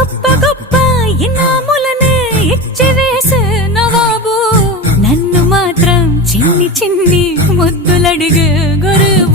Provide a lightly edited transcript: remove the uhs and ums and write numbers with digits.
గొప్ప గొప్ప ఇనాములనే ఇచ్చివేసే నవాబు నన్ను మాత్రం చిన్ని చిన్ని ముద్దులడిగే గురువు